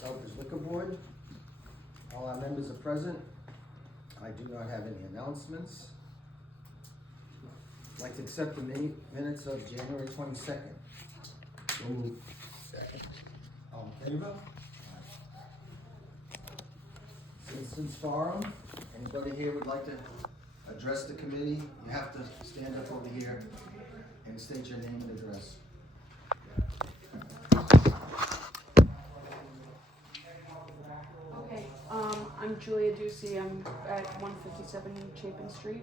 Southbridge Liquor Board. All our members are present. I do not have any announcements. I'd like to accept the minutes of January 22nd. All in favor? Citizens Forum. Anybody here would like to address the committee? You have to stand up over here and state your name and address. Okay, I'm Julia Ducey. I'm at 157 Chapin Street.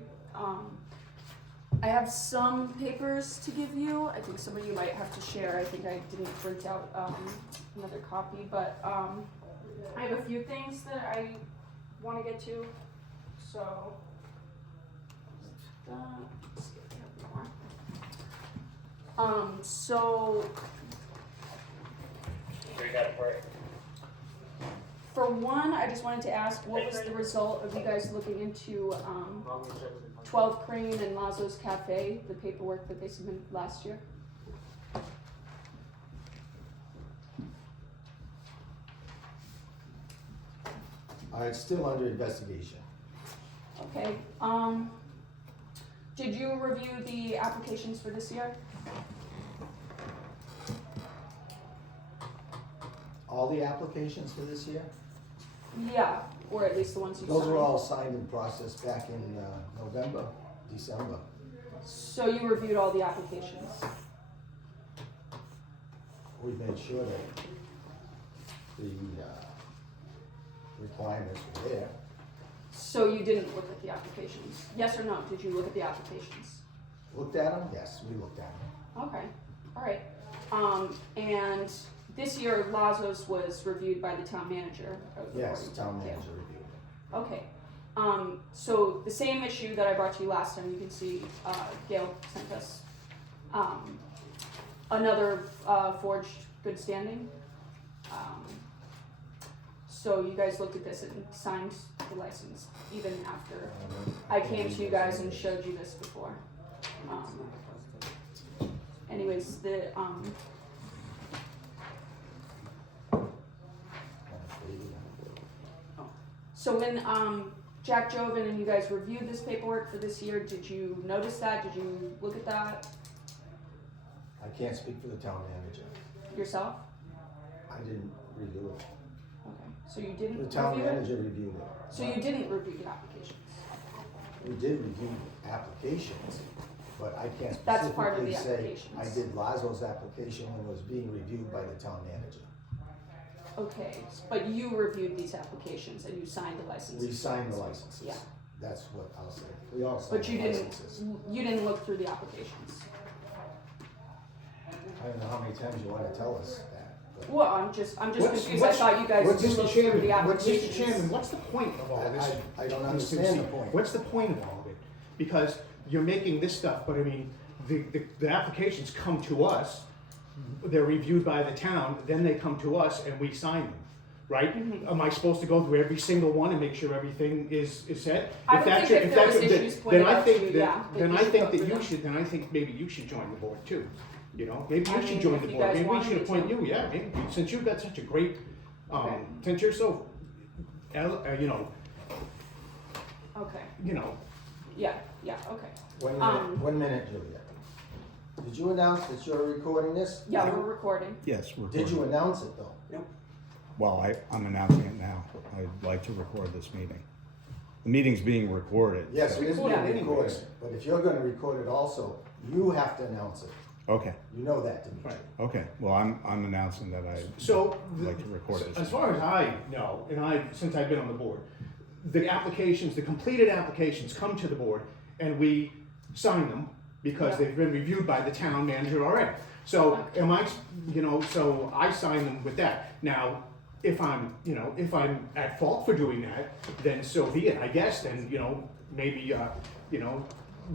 I have some papers to give you. I think some of you might have to share. I think I didn't print out another copy, but I have a few things that I want to get to. So, let's see if we have more. So. For one, I just wanted to ask, what was the result of you guys looking into 12 Crane and Lazo's Cafe, the paperwork that they submitted last year? It's still under investigation. Okay. Did you review the applications for this year? All the applications for this year? Yeah, or at least the ones you Those signed. were all signed and processed back in November, December. So you reviewed all the applications? We made sure that the requirements were there. So you didn't look at the applications? Yes or no? Did you look at the applications? Looked at them? Yes, we looked at them. Okay, all right. And this year, Lazo's was reviewed by the town manager. Yes, the town manager reviewed it. Okay. So the same issue that I brought to you last time, you can see Gail sent us another forged good standing. So you guys looked at this and signed the license even after I came to you guys and showed you this before. Anyways, the so when Jack Joven and you guys reviewed this paperwork for this year, did you notice that? Did you look at that I can't speak for the town manager. yourself? I didn't review it. Okay, so you didn't The town review it? manager reviewed it. So you didn't review the applications? We did review applications, but I can't That's part of specifically the say applications. I did Lazo's application when it was being reviewed by the town manager. Okay, but you reviewed these applications and you signed the licenses? We signed the licenses. Yeah. That's what I'll say. We all signed But you the didn't, licenses. you didn't look through the applications? I don't know how many times you want to tell us that. But Well, I'm just confused. I thought you guys what's- looked Mr. through the Chairman, applications. Mr. Chairman, what's the point of all this? I don't understand the point. What's the point of all of it? Because you're making this stuff, but I mean, the applications come to us, they're reviewed by the town, then they come to us and we sign them, right? Mhm. Am I supposed to go through every single one and make sure everything is set? I would think if there was issues pointed then I out to think you, that- yeah, that Then you I should think go that through you them. should, then I think maybe you should join the board too, you know? Maybe I you should mean, join if the you board, guys maybe we want should me appoint to. you, yeah, maybe, since you've got such a great, Okay. since you're so, you know, Okay, yeah, yeah, okay. 1 minute, Julia. Did you announce that you're recording this? Yeah, we're recording. Yes, we're Did you recording. announce it though? Well, I'm announcing it now. I'd like to record this meeting. The meeting's being recorded. Yes, it is being Recorded recorded, anyways. but if you're gonna record it also, you have to announce it. Okay, You know that, Dimitri. right. okay. Well, I'm announcing that I'd So, like to record it. as far as I know, and since I've been on the board, the applications, the completed applications come to the board and we sign them because they've been reviewed by the town manager already. So am I, so I sign them with that. Now, if I'm at fault for doing that, then so be it, I guess, then, maybe,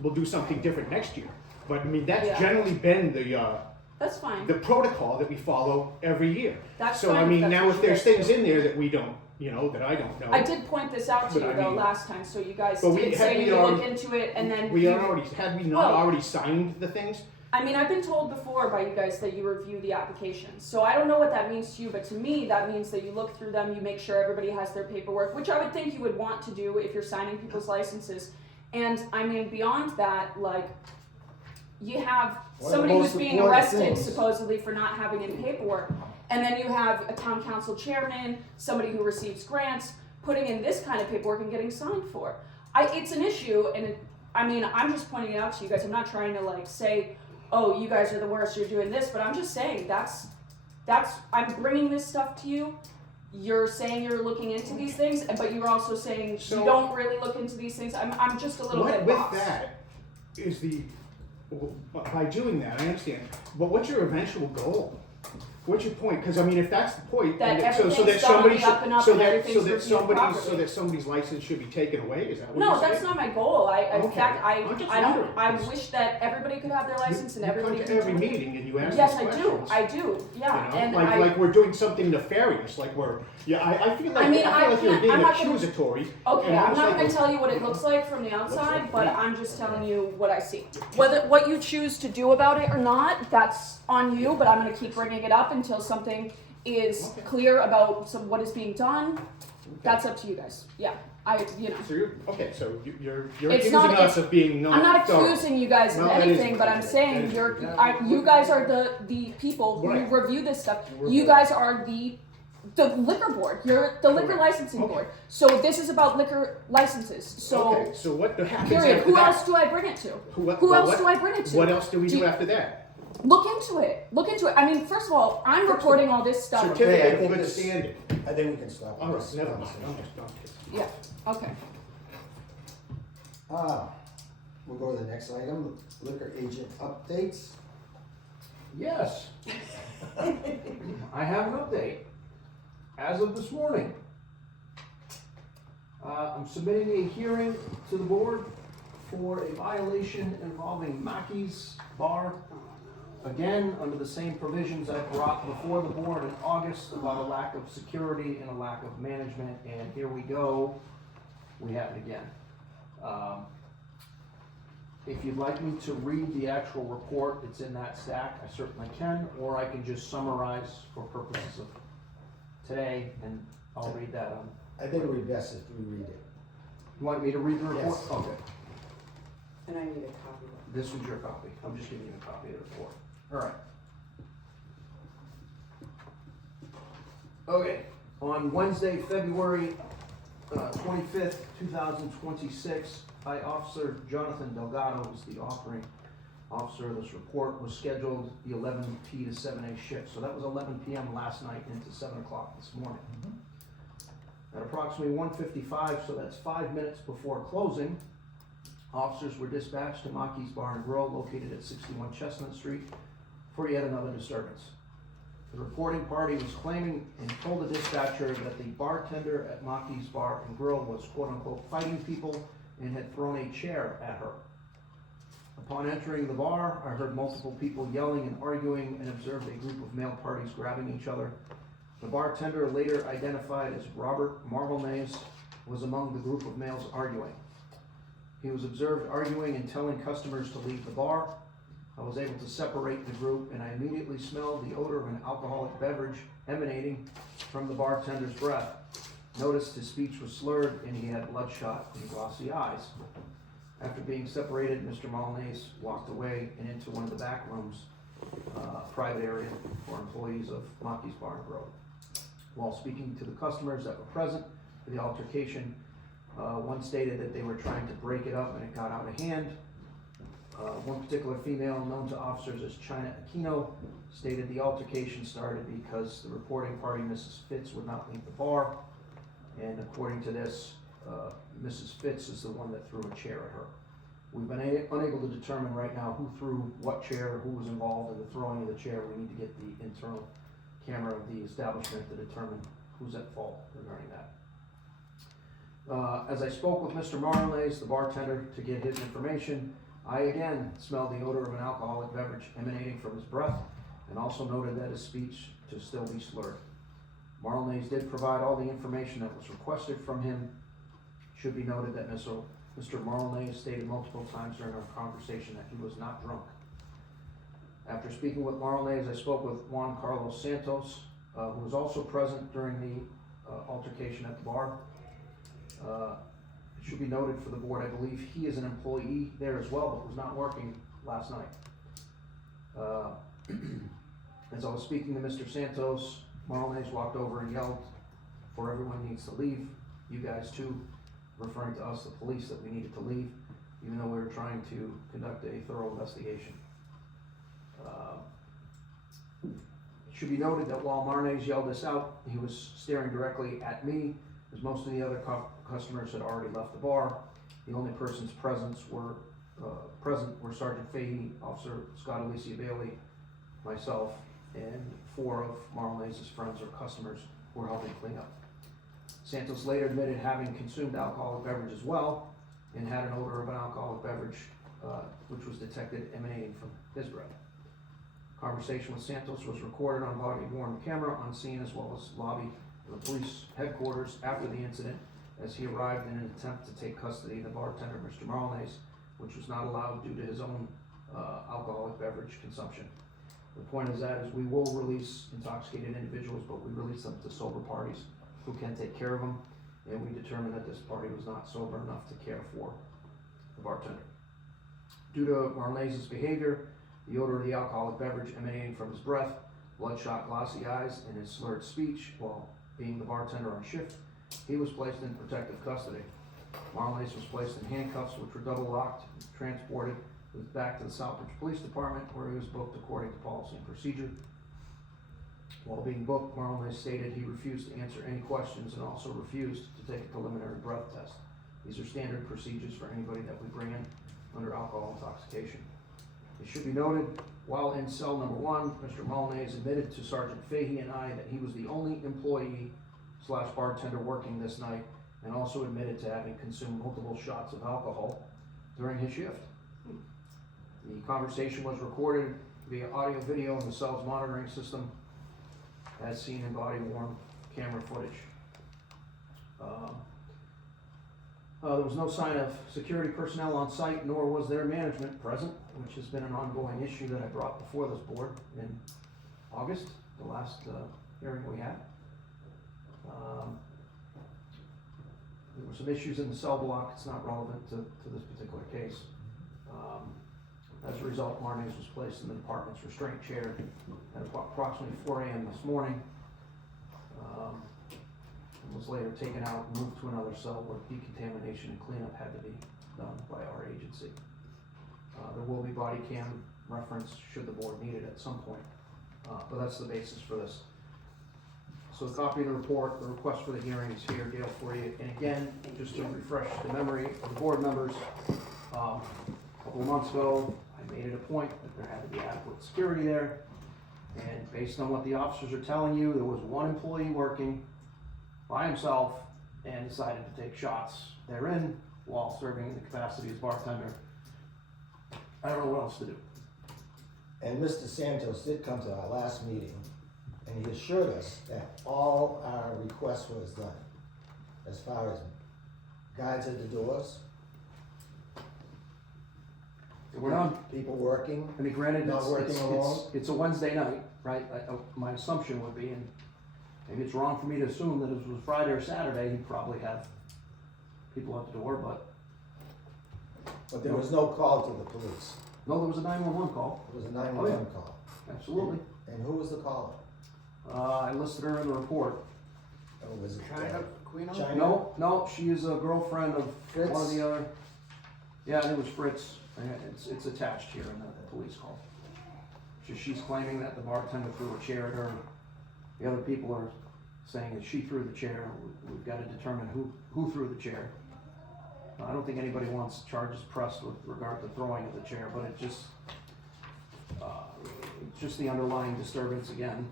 we'll do something different next year. But I mean, that's Yeah. generally been That's fine. the protocol that we follow every year. That's So fine I if mean, that's now what if you there's guys things do. in there that we don't, that I don't know. I did point this out to But you I though mean- last time, so you guys But did say you would look into it, and then we you- had already, had we not Well- already signed the things? I mean, I've been told before by you guys that you review the applications. So I don't know what that means to you, but to me, that means that you look through them, you make sure everybody has their paperwork, which I would think you would want to do if you're signing people's licenses. And I mean, beyond that, like, you have One of the somebody who's most being important arrested things. supposedly for not having any paperwork. And then you have a town council chairman, somebody who receives grants, putting in this kind of paperwork and getting signed for. It's an issue, and I mean, I'm just pointing it out to you guys. I'm not trying to like say, oh, you guys are the worst, you're doing this, but I'm just saying that's, I'm bringing this stuff to you. You're saying you're looking into these things, but you're also saying So- you don't really look into these things. I'm just a little bit With lost. that, is by doing that, I understand, but what's your eventual goal? What's your point? Because I mean, if that's the point, That then so everything's that somebody done on the up and up so and that everything's reviewed properly. somebody's license should be taken away. Is that what No, you're saying? that's not my goal. In Okay. fact, I'm just I don't. wondering, I 'cause wish that everybody could have their license and everybody you can come to every do it. meeting and you ask Yes, these I do. questions. I do. Yeah, You know? and like we're doing something nefarious. Like I feel like I mean, I feel like you're can't- being I'm not gonna- accusatory. Okay, and I'm just not like, going to tell you what it looks like from the outside, like- but I'm just telling you what I see. Whether what you choose to do about it or not, that's on you. But I'm going to keep bringing it up until something is Okay. clear about what is being done. That's up to you guys. Yeah, So you're okay. So you're It's accusing not- us of being not. I'm not thorough. accusing you guys of No, that is- anything, but I'm that saying is- you guys are the people who Right. review this stuff. We're You board. guys are the liquor board. You're the liquor Correct. licensing Okay. board. So this is about liquor licenses. So okay. So what happens period. after Who that? else do I bring it to? Who Well, else what- do I bring it to? What else do we Do do you- after that? Look into it. Look into it. I mean, first of all, I'm reporting all this stuff. Certificate I of think good this- standing. I think we can stop All right, this never mind. conversation. I'm just kidding. Yeah. Okay. We'll go to the next item, liquor agent updates. Yes. I have an update. As of this morning, I'm submitting a hearing to the board for a violation involving Mackey's Bar. Again, under the same provisions I brought before the board in August about a lack of security and a lack of management, and here we go. We have it again. If you'd like me to read the actual report, it's in that stack, I certainly can, or I can just summarize for purposes of today, and I'll read that on. I think it would be best if we read it. You want me to read the report? Yes. Okay, And I need a copy of this was your copy, I'm just giving you a copy of the report. Alright. Okay, on Wednesday, February 25th, 2026, I, Officer Jonathan Delgado, was the authoring officer of this report, was scheduled the 11 P to 7 A shift. So that was 11 PM last night into 7 o'clock this morning. At approximately 1:55, so that's 5 minutes before closing, officers were dispatched to Mackey's Bar and Grill located at 61 Chestnut Street for yet another disturbance. The reporting party was claiming and told the dispatcher that the bartender at Mackey's Bar and Grill was quote-unquote fighting people and had thrown a chair at her. Upon entering the bar, I heard multiple people yelling and arguing and observed a group of male parties grabbing each other. The bartender, later identified as Robert Marvelnays, was among the group of males arguing. He was observed arguing and telling customers to leave the bar. I was able to separate the group, and I immediately smelled the odor of an alcoholic beverage emanating from the bartender's breath. Noticed his speech was slurred and he had bloodshot and glossy eyes. After being separated, Mr. Marvelnays walked away and into one of the back rooms, private area for employees of Mackey's Bar and Grill. While speaking to the customers that were present for the altercation, one stated that they were trying to break it up and it got out of hand. One particular female, known to officers as China Aquino, stated the altercation started because the reporting party, Mrs. Fitz, would not leave the bar. And according to this, Mrs. Fitz is the one that threw a chair at her. We've been unable to determine right now who threw what chair, who was involved in the throwing of the chair. We need to get the internal camera of the establishment to determine who's at fault regarding that. As I spoke with Mr. Marvelnays, the bartender, to get his information, I again smelled the odor of an alcoholic beverage emanating from his breath, and also noted that his speech to still be slurred. Marvelnays did provide all the information that was requested from him. Should be noted that Mr. Marvelnays stated multiple times during our conversation that he was not drunk. After speaking with Marlonese, I spoke with Juan Carlos Santos, who was also present during the altercation at the bar. It should be noted for the board, I believe he is an employee there as well, but was not working last night. As I was speaking to Mr. Santos, Marlonese walked over and yelled for everyone needs to leave, you guys too, referring to us, the police, that we needed to leave, even though we were trying to conduct a thorough investigation. It should be noted that while Marlonese yelled this out, he was staring directly at me, as most of the other customers had already left the bar. The only persons present were Sergeant Fahey, Officer Scott Alicia Bailey, myself, and 4 of Marlonese's friends or customers who were helping clean up. Santos later admitted having consumed alcoholic beverage as well, and had an odor of an alcoholic beverage, which was detected emanating from his breath. Conversation with Santos was recorded on body-worn camera on scene, as well as lobby of the police headquarters after the incident, as he arrived in an attempt to take custody of the bartender, Mr. Marlonese, which was not allowed due to his own alcoholic beverage consumption. The point is that we will release intoxicated individuals, but we release them to sober parties who can take care of them, and we determined that this party was not sober enough to care for the bartender. Due to Marlonese's behavior, the odor of the alcoholic beverage emanating from his breath, bloodshot glossy eyes, and his slurred speech while being the bartender on shift, he was placed in protective custody. Marlonese was placed in handcuffs, which were double locked, transported back to the Southbridge Police Department, where he was booked according to policy and procedure. While being booked, Marlonese stated he refused to answer any questions and also refused to take a preliminary breath test. These are standard procedures for anybody that we bring in under alcohol intoxication. It should be noted, while in cell number 1, Mr. Marlonese admitted to Sergeant Fahey and I that he was the only employee / bartender working this night, and also admitted to having consumed multiple shots of alcohol during his shift. The conversation was recorded via audio video in the cell's monitoring system, as seen in body-worn camera footage. There was no sign of security personnel on site, nor was there management present, which has been an ongoing issue that I brought before this board in August, the last hearing we had. There were some issues in the cell block. It's not relevant to this particular case. As a result, Marlonese was placed in the department's restraint chair at approximately 4 a.m. this morning, and was later taken out and moved to another cell where decontamination and cleanup had to be done by our agency. There will be body cam reference should the board need it at some point, but that's the basis for this. So a copy of the report, the request for the hearing is here, Gail, for you. And again, just to refresh the memory of the board members, a couple of months ago, I made it a point that there had to be adequate security there. And based on what the officers are telling you, there was one employee working by himself and decided to take shots therein while serving in the capacity as bartender. I don't know what else to do. And Mr. Santos did come to our last meeting, and he assured us that all our requests was done, as far as guides at the doors, We're done. people working. I mean, granted, Not working alone? it's a Wednesday night, right? My assumption would be, and maybe it's wrong for me to assume that if it was Friday or Saturday, he'd probably have people at the door, but But there was no call to the police. no, there was a 911 call. It was a 911 call. Absolutely. And who was the caller? I listed her in the report. Oh, was it Queen China? No, she is a girlfriend of Fritz? one of the other. Yeah, it was Fritz. It's attached here in the police call. She's claiming that the bartender threw a chair at her. The other people are saying that she threw the chair. We've got to determine who threw the chair. I don't think anybody wants charges pressed with regard to throwing of the chair, but it's just the underlying disturbance again.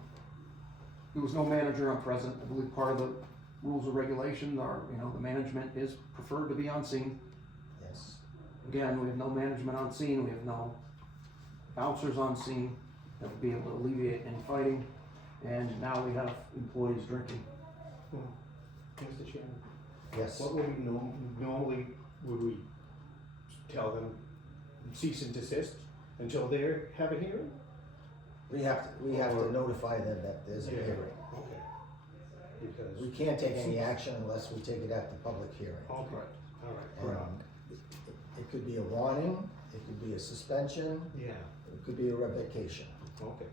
There was no manager on present. I believe part of the rules of regulation are, the management is preferred to be on scene. Yes. Again, we have no management on scene. We have no bouncers on scene that would be able to alleviate any fighting. And now we have employees drinking. Mr. Chairman, Yes. what would we normally would we tell them cease and desist until they have a hearing? We have to notify them that there's a Yeah. hearing. Okay. Because, We can't take any action unless we take it at the public hearing. okay, all right, And it could be a warning, it could be a suspension, yeah, it could be a revocation. okay.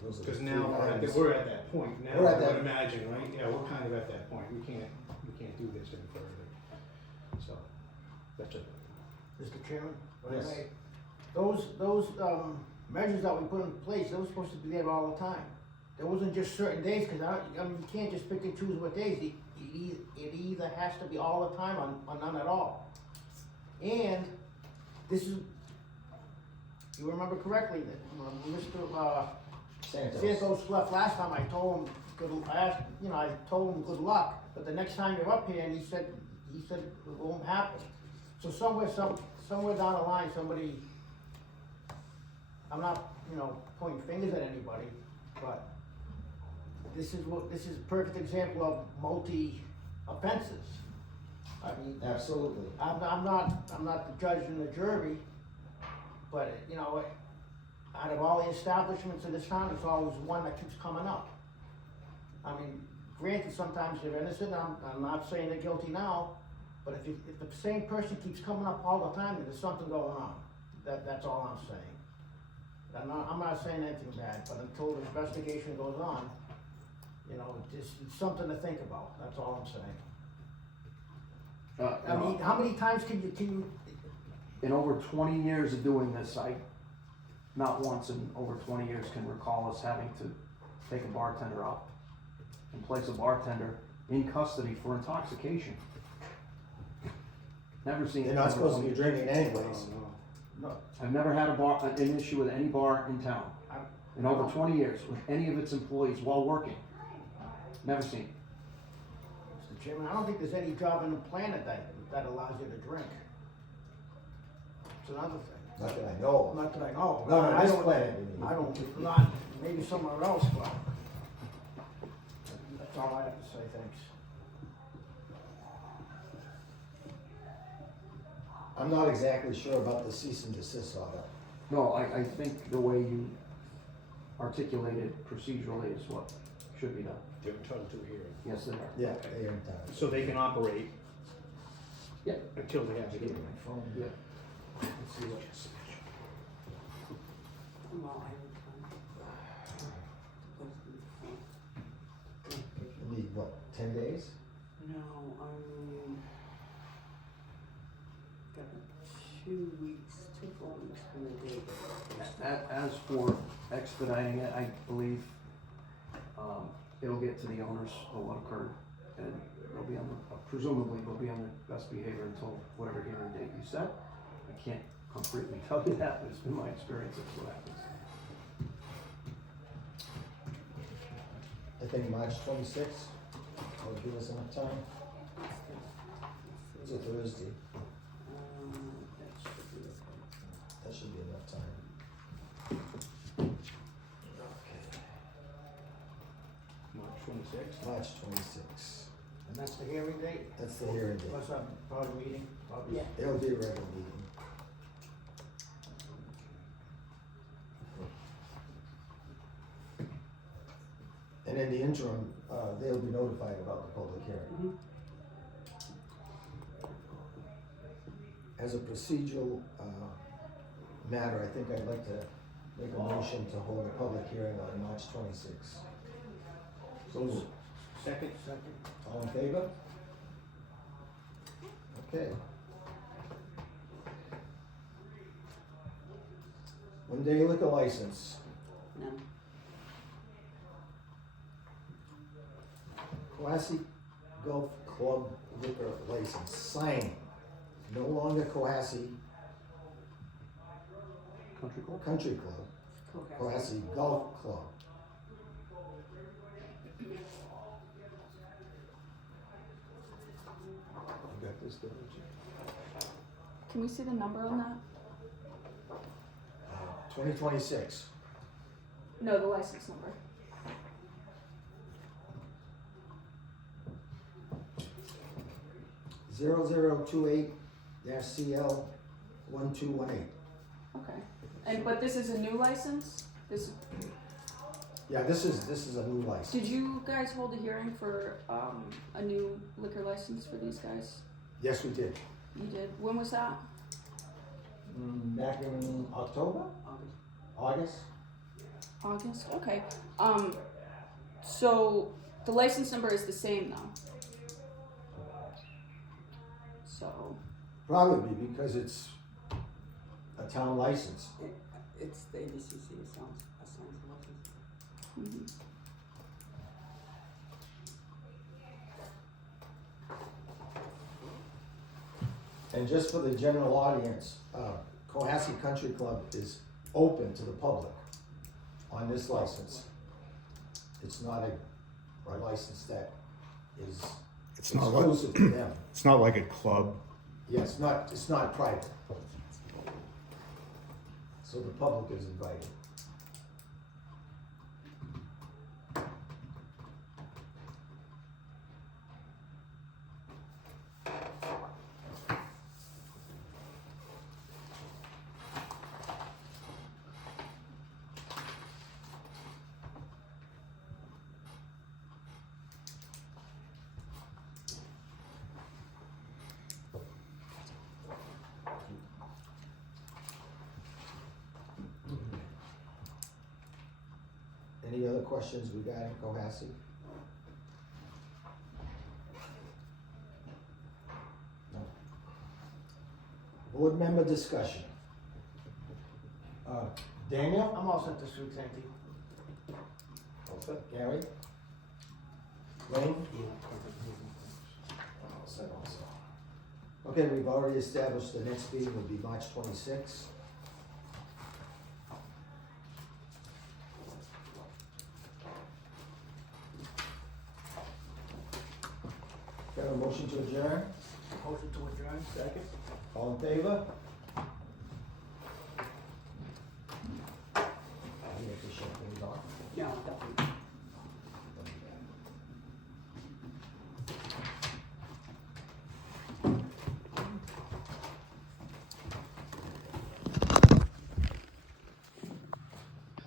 Those are the Because three now items. we're at that point now, We're I at that- would imagine, right? Yeah, we're kind of at that point. We can't do this any further. So, that's it. Mr. Chairman? Yes. Those measures that we put in place, they were supposed to be there all the time. There wasn't just certain days, cause I mean, you can't just pick and choose what days. It either has to be all the time or none at all. And this is, you remember correctly, that when Mr. Santos left last time, I told him, I told him good luck, but the next time you're up here, and he said it won't happen. So somewhere down the line, somebody, I'm not, pointing fingers at anybody, but this is a perfect example of multi-offenses. I mean, Absolutely. I'm not the judge and the jury, but, out of all the establishments in this town, it's always one that keeps coming up. I mean, granted, sometimes they're innocent, I'm not saying they're guilty now, but if the same person keeps coming up all the time, then there's something going on. That's all I'm saying. I'm not saying anything bad, but until the investigation goes on, it's something to think about, that's all I'm saying. I mean, how many times can you, In over 20 years of doing this, I, not once in over 20 years can recall us having to take a bartender out and place a bartender in custody for intoxication. Never seen it. They're not supposed to be drinking anyways. no, I've never had an issue with any bar in town in over 20 years with any of its employees while working. Never seen it. Mr. Chairman, I don't think there's any job in the planet that allows you to drink. It's another thing. Not that I know of. Not that I know. No, I this don't- planet we need. I don't, not, maybe somewhere else, but that's all I have to say, thanks. I'm not exactly sure about the cease and desist order. No, I think the way you articulated procedurally is what should be done. They're entitled to a hearing. Yes, they are. Yeah, they are entitled. So they can operate Yeah. until they have the hearing. Yeah. Let's see what. Well, You need what, 10 days? no, got 2 weeks, 2 full weeks from the date. As for expediting it, I believe, it'll get to the owners of what occurred, and they'll be presumably they'll be on their best behavior until whatever hearing date you set. I can't concretely tell you that, but it's been my experience that's what happens. I think March 26th will give us enough time. It's a Thursday. That should be okay. That should be enough time. March 26th. March 26th. And that's the hearing date, That's the hearing date. plus a public meeting, obviously. Yeah. It'll be a regular meeting. And in the interim, they'll be notified about the public hearing. As a procedural, matter, I think I'd like to make a motion to hold a public hearing on March 26th. So moved. Second? All in favor? Okay. One-day liquor license, No, Classic Golf Club liquor license, signing. No longer Cohasset Country Club? Country Club, okay. Cohasset Golf Club. You got this, don't you? Can we see the number on that? 2026. No, the license number. Zero zero 28 CL 1218. Okay. But this is a new license? This, Yeah, this is a new license. did you guys hold a hearing for, a new liquor license for these guys? Yes, we did. You did, when was that? Back in October, August? August, okay. So the license number is the same though. So, Probably because it's a town license. It's the ABCC assigns the license. mhm. And just for the general audience, Cohasset Country Club is open to the public on this license. It's not a license that is It's not like, exclusive to them. it's not like a club. Yeah, it's not private. So the public is invited. Any other questions regarding Cohasset? No. Board member discussion. Daniel? I'm all set this week, thank you. All set. Gary? Wayne? All set also. Okay, we've already established the next meeting will be March 26th. Got a motion to adjourn? Motion to adjourn, second. All in favor?